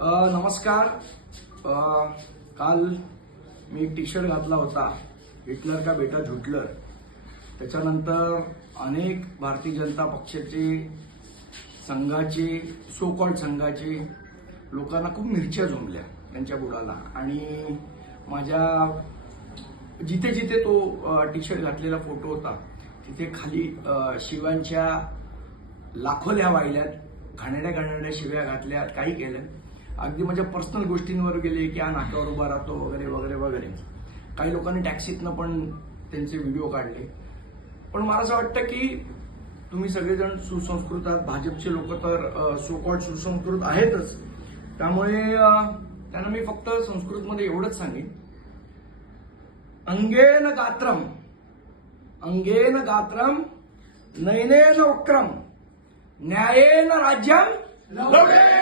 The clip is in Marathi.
नमस्कार. काल मी एक टी शर्ट घातला होता, हिटलर का बेटा झुटलर. त्याच्यानंतर अनेक भारतीय जनता पक्षाचे संघाचे सो कॉल्ड संघाचे लोकांना खूप मिरच्या झोंबल्या त्यांच्या बुडाला. आणि माझ्या जिथे जिथे तो टी शर्ट घातलेला फोटो होता तिथे खाली शिवांच्या लाखोल्या वाहिल्यात, घाणेरड्या शिव्या घातल्या, काही केलं. अगदी माझ्या पर्सनल गोष्टींवर गेले की हा नाक्यावर उभा राहतो वगैरे वगैरे वगैरे. काही लोकांनी टॅक्सीतनं पण त्यांचे व्हिडिओ काढले. पण मला असं वाटतं की तुम्ही सगळेजण सुसंस्कृत आहात. भाजपचे लोक तर सो कॉल्ड सुसंस्कृत आहेतच. त्यामुळे त्यांना मी फक्त संस्कृतमध्ये एवढंच सांगेन, अंगेन गात्रम नयनेन वक्रम न्यायेन राज्यम लभेत.